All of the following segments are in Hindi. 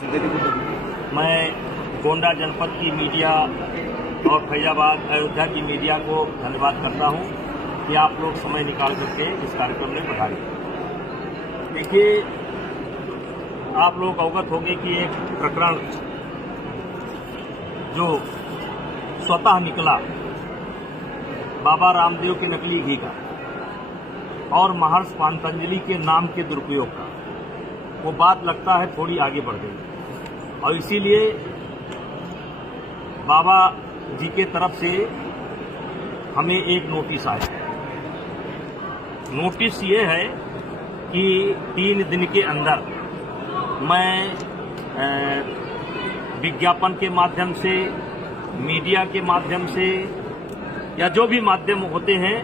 मैं गोंडा जनपद की मीडिया और फैजाबाद अयोध्या की मीडिया को धन्यवाद करता हूं कि आप लोग समय निकाल करके इस कार्यक्रम में पधारे। देखिए, आप लोग अवगत होंगे कि एक प्रकरण जो स्वतः निकला बाबा रामदेव के नकली घी का और महर्षि पातंजलि के नाम के दुरुपयोग का, वो बात लगता है थोड़ी आगे बढ़ गई और इसीलिए बाबा जी के तरफ से हमें एक नोटिस आया। नोटिस ये है कि 3 दिन के अंदर मैं विज्ञापन के माध्यम से, मीडिया के माध्यम से या जो भी माध्यम होते हैं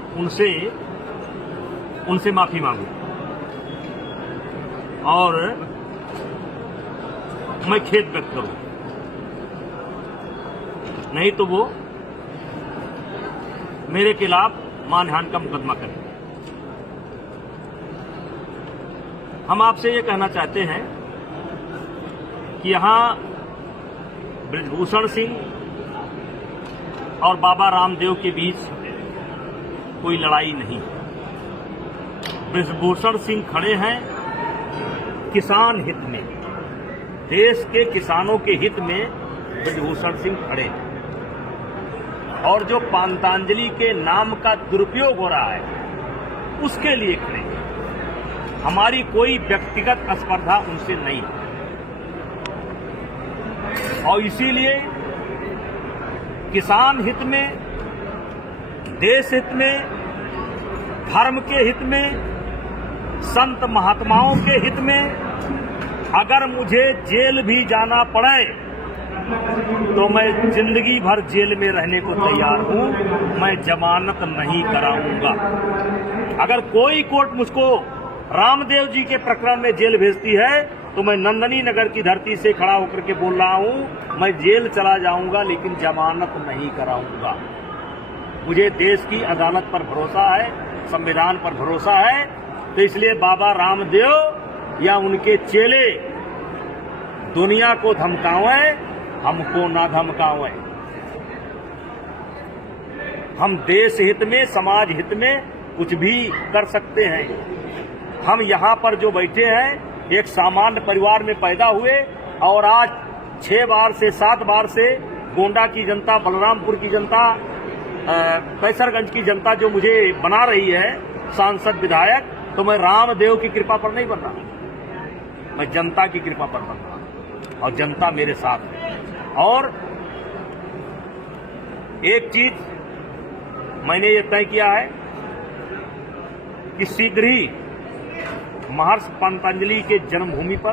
उनसे माफी मांगू और मैं खेद व्यक्त करूं, नहीं तो वो मेरे खिलाफ मानहानि का मुकदमा करें। हम आपसे ये कहना चाहते हैं कि यहां बृजभूषण सिंह और बाबा रामदेव के बीच कोई लड़ाई नहीं। बृजभूषण सिंह खड़े हैं किसान हित में, देश के किसानों के हित में बृजभूषण सिंह खड़े हैं और जो पातंजलि के नाम का दुरुपयोग हो रहा है उसके लिए खड़े हैं। हमारी कोई व्यक्तिगत स्पर्धा उनसे नहीं है और इसीलिए किसान हित में, देश हित में, धर्म के हित में, संत महात्माओं के हित में अगर मुझे जेल भी जाना पड़े तो मैं जिंदगी भर जेल में रहने को तैयार हूं। मैं जमानत नहीं कराऊंगा। अगर कोई कोर्ट मुझको रामदेव जी के प्रकरण में जेल भेजती है तो मैं नंदनी नगर की धरती से खड़ा होकर के बोल रहा हूं, मैं जेल चला जाऊंगा लेकिन जमानत नहीं कराऊंगा। मुझे देश की अदालत पर भरोसा है, संविधान पर भरोसा है। तो इसलिए बाबा रामदेव या उनके चेले दुनिया को धमकावें, हमको ना धमकावें। हम देश हित में, समाज हित में कुछ भी कर सकते हैं। हम यहाँ पर जो बैठे हैं एक सामान्य परिवार में पैदा हुए और आज 6 बार से 7 बार से गोंडा की जनता, बलरामपुर की जनता, कैसरगंज की जनता जो मुझे बना रही है सांसद, विधायक, तो मैं रामदेव की कृपा पर नहीं बन रहा, मैं जनता की कृपा पर बन रहा और जनता मेरे साथ है। और एक चीज मैंने ये तय किया है कि शीघ्र ही महर्षि पातंजलि के जन्मभूमि पर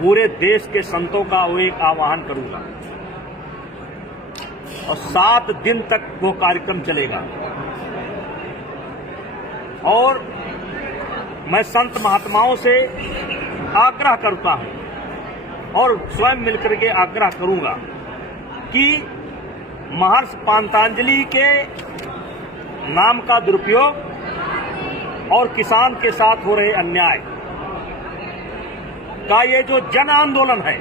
पूरे देश के संतों का वो एक आह्वान करूंगा और 7 दिन तक वो कार्यक्रम चलेगा। और मैं संत महात्माओं से आग्रह करता हूं और स्वयं मिलकर के आग्रह करूंगा कि महर्षि पातंजलि के नाम का दुरुपयोग और किसान के साथ हो रहे अन्याय का ये जो जन आंदोलन है,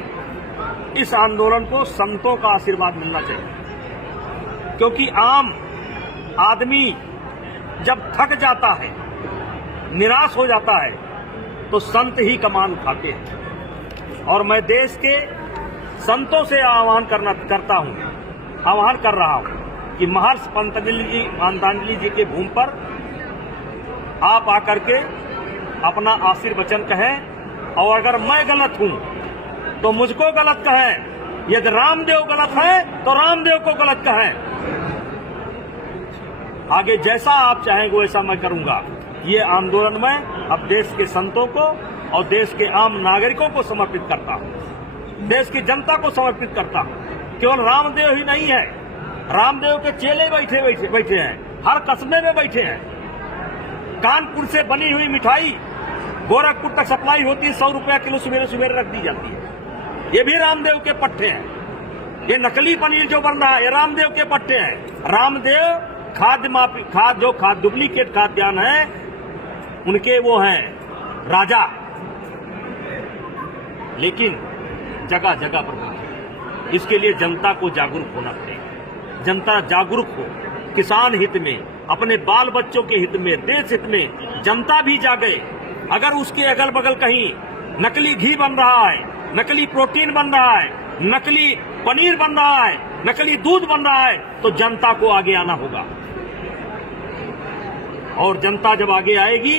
इस आंदोलन को संतों का आशीर्वाद मिलना चाहिए। क्योंकि आम आदमी जब थक जाता है, निराश हो जाता है, तो संत ही कमान उठाते हैं। और मैं देश के संतों से आह्वान कर रहा हूं कि महर्षि पातंजलि जी के भूमि पर आप आकर के अपना आशीर्वचन कहें और अगर मैं गलत हूं तो मुझको गलत कहें। यदि रामदेव गलत है तो रामदेव को गलत कहें। आगे जैसा आप चाहेंगे वैसा मैं करूंगा। ये आंदोलन मैं अब देश के संतों को और देश के आम नागरिकों को समर्पित करता हूं, देश की जनता को समर्पित करता हूं। केवल रामदेव ही नहीं है, रामदेव के चेले बैठे हैं, हर कस्बे में बैठे हैं। कानपुर से बनी हुई मिठाई गोरखपुर तक सप्लाई होती है, 100 रुपया किलो सवेरे सवेरे रख दी जाती है। ये भी रामदेव के पट्टे हैं। ये नकली पनीर जो बन रहा है ये रामदेव के पट्टे हैं। रामदेव डुप्लीकेट खाद्यान्न है उनके वो हैं राजा। लेकिन जगह जगह पर पहुंचे। इसके लिए जनता को जागरूक होना पड़ेगा। जनता जागरूक हो, किसान हित में, अपने बाल बच्चों के हित में, देश हित में जनता भी जागे। अगर उसके अगल बगल कहीं नकली घी बन रहा है, नकली प्रोटीन बन रहा है, नकली पनीर बन रहा है, नकली दूध बन रहा है, तो जनता को आगे आना होगा। और जनता जब आगे आएगी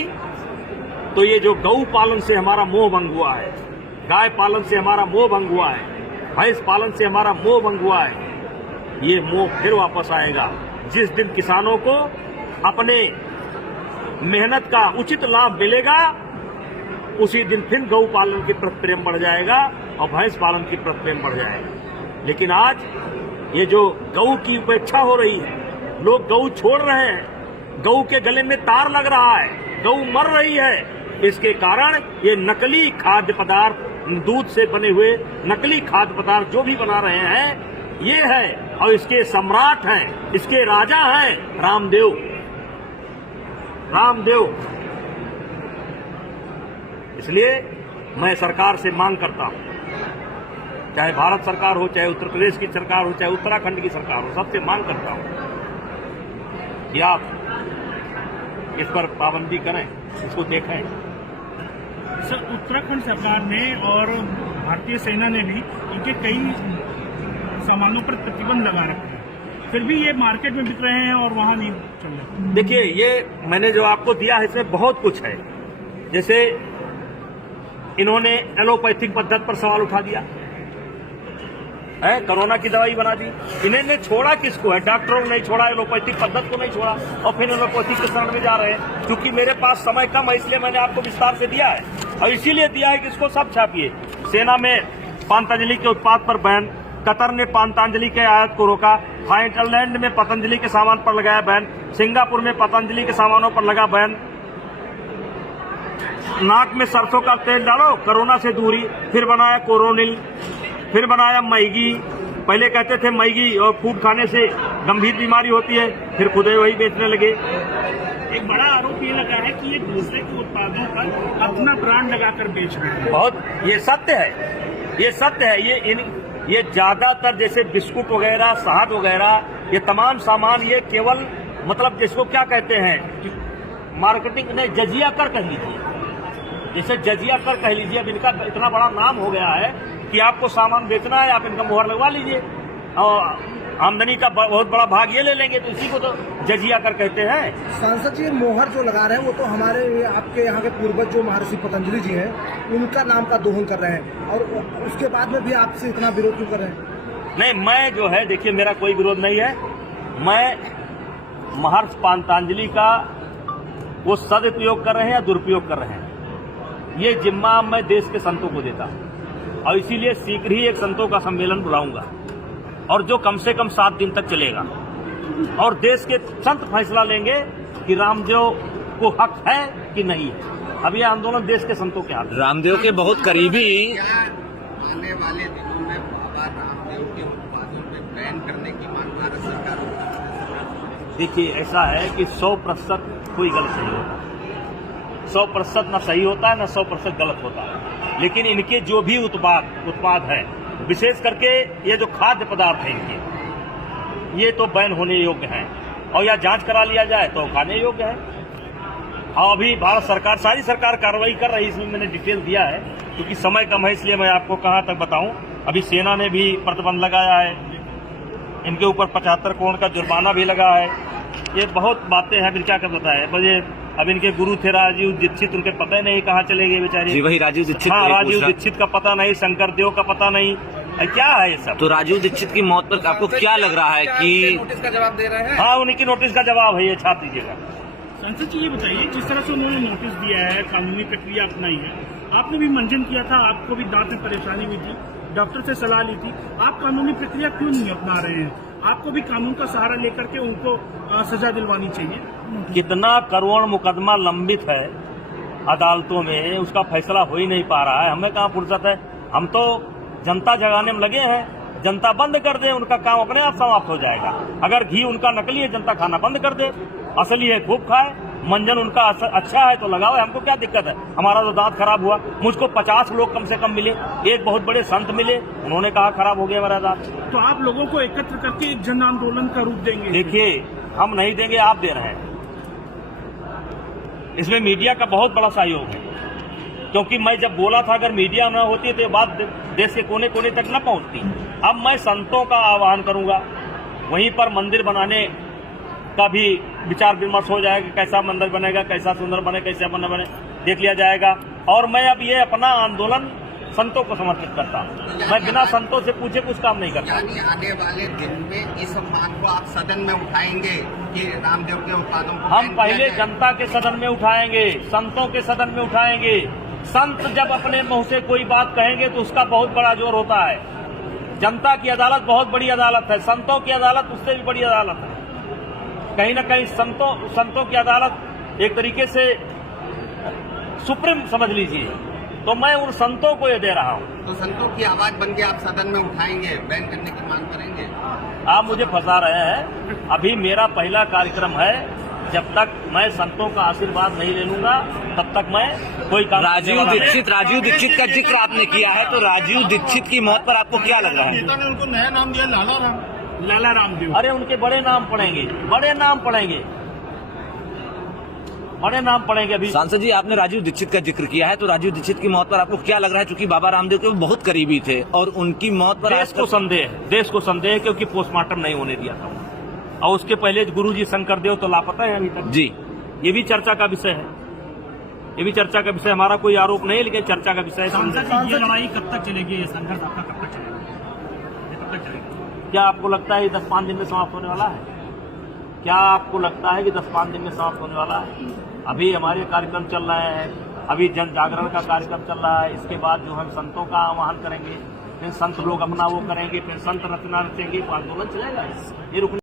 तो ये जो गौ पालन से हमारा मोह भंग हुआ है, गाय पालन से हमारा मोह भंग हुआ है, भैंस पालन से हमारा मोह भंग हुआ है, ये मोह फिर वापस आएगा। जिस दिन किसानों को अपने मेहनत का उचित लाभ मिलेगा, उसी दिन फिर गौ पालन की प्रति प्रेम बढ़ जाएगा और भैंस पालन की प्रति प्रेम बढ़ जाएगा। लेकिन आज ये जो गौ की उपेक्षा हो रही है, लोग गौ छोड़ रहे हैं, गौ के गले में तार लग रहा है, गौ मर रही है, इसके कारण ये नकली खाद्य पदार्थ, दूध से बने हुए नकली खाद्य पदार्थ जो भी बना रहे हैं, ये है। और इसके सम्राट हैं, इसके राजा हैं रामदेव। इसलिए मैं सरकार से मांग करता हूं, चाहे भारत सरकार हो, चाहे उत्तर प्रदेश की सरकार हो, चाहे उत्तराखंड की सरकार हो, सबसे मांग करता हूं कि आप इस पर पाबंदी करें, इसको देखें। सर, उत्तराखंड सरकार ने और भारतीय सेना ने भी इनके कई सामानों पर प्रतिबंध लगा रखा है, फिर भी ये मार्केट में बिक रहे हैं और वहां नहीं चल रहे। देखिए, ये मैंने जो आपको दिया है इसमें बहुत कुछ है। जैसे इन्होंने एलोपैथिक पद्धति पर सवाल उठा दिया है, कोरोना की दवाई बना दी। इन्होंने छोड़ा किसको है? डॉक्टरों ने नहीं छोड़ा, एलोपैथिक पद्धति को नहीं छोड़ा, और फिर एलोपैथिक के शरण में जा रहे हैं। क्योंकि मेरे पास समय कम है, इसलिए मैंने आपको विस्तार से दिया है, और इसीलिए दिया है कि इसको सब छापिए। सेना में पतंजलि के उत्पाद पर बैन, कतर ने पतंजलि के आयात को रोका, थाईलैंड में पतंजलि के सामान पर लगाया बैन, सिंगापुर में पतंजलि के सामानों पर लगा बैन। नाक में सरसों का तेल डालो, कोरोना से दूरी, फिर बनाया कोरोनिल, फिर बनाया मैगी। पहले कहते थे मैगी और फूड खाने से गंभीर बीमारी होती है, फिर खुद ही वही बेचने लगे। एक बड़ा आरोप ये लगा है कि ये दूसरे के उत्पादों पर अपना ब्रांड लगाकर बेच रहे हैं। बहुत, ये सत्य है, ये सत्य है। ये ज्यादातर जैसे बिस्कुट वगैरह, शहद वगैरह, ये तमाम सामान ये केवल मतलब जिसको क्या कहते हैं, मार्केटिंग नहीं, जजिया कर कह लीजिए, जैसे जजिया कर कह लीजिए। अब इनका इतना बड़ा नाम हो गया है कि आपको सामान बेचना है, आप इनका मुहर लगवा लीजिए और आमदनी का बहुत बड़ा भाग ये ले लेंगे, तो इसी को तो जजिया कर कहते हैं। सांसद जी, मोहर जो लगा रहे हैं वो तो हमारे आपके यहाँ के पूर्वज जो महर्षि पतंजलि जी हैं, उनका नाम का दोहन कर रहे हैं, और उसके बाद में भी आपसे इतना विरोध क्यों कर रहे हैं? नहीं, मैं जो है, देखिए, मेरा कोई विरोध नहीं है। मैं महर्षि पतंजलि का वो सदुपयोग कर रहे हैं या दुरुपयोग कर रहे हैं, ये जिम्मा मैं देश के संतों को देता हूँ, और इसीलिए शीघ्र ही एक संतों का सम्मेलन बुलाऊंगा, और जो कम से कम 7 दिन तक चलेगा, और देश के संत फैसला लेंगे कि रामदेव को हक है कि नहीं है। अब ये आंदोलन देश के संतों के हाथ। रामदेव के बहुत करीबी आने वाले दिनों में बाबा रामदेव के उत्पादों पे बैन करने की मांग भारत सरकार को। देखिए, ऐसा है कि 100% कोई गलत नहीं होता, 100% न सही होता है, न 100% गलत होता है। लेकिन इनके जो भी उत्पाद है, विशेष करके ये जो खाद्य पदार्थ हैं इनके, ये तो बैन होने योग्य हैं, और या जांच करा लिया जाए तो खाने योग्य है। और अभी भारत सरकार, सारी सरकार कार्रवाई कर रही है, इसमें मैंने डिटेल दिया है, क्योंकि समय कम है इसलिए मैं आपको कहाँ तक बताऊं। अभी सेना ने भी प्रतिबंध लगाया है, इनके ऊपर 75 करोड़ का जुर्माना भी लगा है। ये बहुत बातें हैं, फिर क्या कर सकता है। मुझे अब इनके गुरु थे राजीव दीक्षित, उनके पता ही नहीं कहाँ चले गए बेचारे। जी, वही राजीव दीक्षित। हाँ, राजीव दीक्षित का पता नहीं, शंकर देव का पता नहीं, क्या है ये सब। तो राजीव दीक्षित की मौत पर आपको क्या लग रहा है कि नोटिस का जवाब दे रहे हैं? हाँ, उनकी नोटिस का जवाब है, ये छाप दीजिएगा। सांसद जी, ये बताइए, जिस तरह से उन्होंने नोटिस दिया है, कानूनी प्रक्रिया अपनाई है, आपने भी मंजन किया था, आपको भी दांत में परेशानी हुई थी, डॉक्टर से सलाह ली थी, आप कानूनी प्रक्रिया क्यों नहीं अपना रहे हैं? आपको भी कानून का सहारा लेकर के उनको सजा दिलवानी चाहिए। कितना करोड़ मुकदमा लंबित है अदालतों में, उसका फैसला हो ही नहीं पा रहा है। हमें कहाँ फुर्सत है? हम तो जनता जगाने में लगे हैं। जनता बंद कर दे, उनका काम अपने आप समाप्त हो जाएगा। अगर घी उनका नकली है, जनता खाना बंद कर दे, असली है खूब खाए। मंजन उनका अच्छा है तो लगाओ, हमको क्या दिक्कत है। हमारा तो दांत खराब हुआ, मुझको 50 लोग कम से कम मिले, एक बहुत बड़े संत मिले, उन्होंने कहा खराब हो गया मेरा दांत। तो आप लोगों को एकत्र करके एक जन आंदोलन का रूप देंगे? देखिए, हम नहीं देंगे, आप दे रहे हैं। इसमें मीडिया का बहुत बड़ा सहयोग है, क्योंकि मैं जब बोला था अगर मीडिया न होती तो ये बात देश के कोने कोने तक न पहुंचती। अब मैं संतों का आह्वान करूंगा, वहीं पर मंदिर बनाने का भी विचार विमर्श हो जाएगा, कैसा मंदिर बनेगा, कैसा सुंदर बने, कैसा बने देख लिया जाएगा। और मैं अब ये अपना आंदोलन संतों को समर्पित करता हूँ, मैं बिना संतों से पूछे कुछ काम नहीं करता। यानी आने वाले दिन में इस मांग को आप सदन में उठाएंगे कि रामदेव के उत्पादों को हम पहले जनता के सदन में उठाएंगे, संतों के सदन में उठाएंगे। संत जब अपने मुंह से कोई बात कहेंगे तो उसका बहुत बड़ा जोर होता है। जनता की अदालत बहुत बड़ी अदालत है, संतों की अदालत उससे भी बड़ी अदालत है। कहीं न कहीं संतों की अदालत एक तरीके से सुप्रीम समझ लीजिए, तो मैं उन संतों को ये दे रहा हूँ। तो संतों की आवाज बन के आप सदन में उठाएंगे, बैन करने की मांग करेंगे? आप मुझे फंसा रहे हैं। अभी मेरा पहला कार्यक्रम है, जब तक मैं संतों का आशीर्वाद नहीं ले लूंगा तब तक मैं कोई काम। राजीव दीक्षित का जिक्र आपने किया है, तो राजीव दीक्षित की मौत पर आपको क्या लग रहा है? नेता ने उनको नया नाम दिया लाला रामदेव। अरे उनके बड़े नाम पड़ेंगे, बड़े नाम पड़ेंगे अभी। सांसद जी, आपने राजीव दीक्षित का जिक्र किया है, तो राजीव दीक्षित की मौत पर आपको क्या लग रहा है? क्योंकि बाबा रामदेव के वो बहुत करीबी थे और उनकी मौत पर देश को संदेह है, क्योंकि पोस्टमार्टम नहीं होने दिया था, और उसके पहले गुरुजी शंकरदेव तो लापता है अभी तक। जी, ये भी चर्चा का विषय है, ये भी चर्चा का विषय। हमारा कोई आरोप नहीं है, लेकिन चर्चा का विषय है। ये लड़ाई कब तक चलेगी? ये संघर्ष आपका कब तक चलेगा? क्या आपको लगता है 10-5 दिन में समाप्त होने वाला है? क्या आपको लगता है कि 10-5 दिन में समाप्त होने वाला है? अभी हमारे कार्यक्रम चल रहे हैं, अभी जन जागरण का कार्यक्रम चल रहा है। इसके बाद जो हम संतों का आह्वान करेंगे, फिर संत लोग अपना वो करेंगे, फिर संत रचना रचेंगे, तो आंदोलन चलेगा। ये रुकने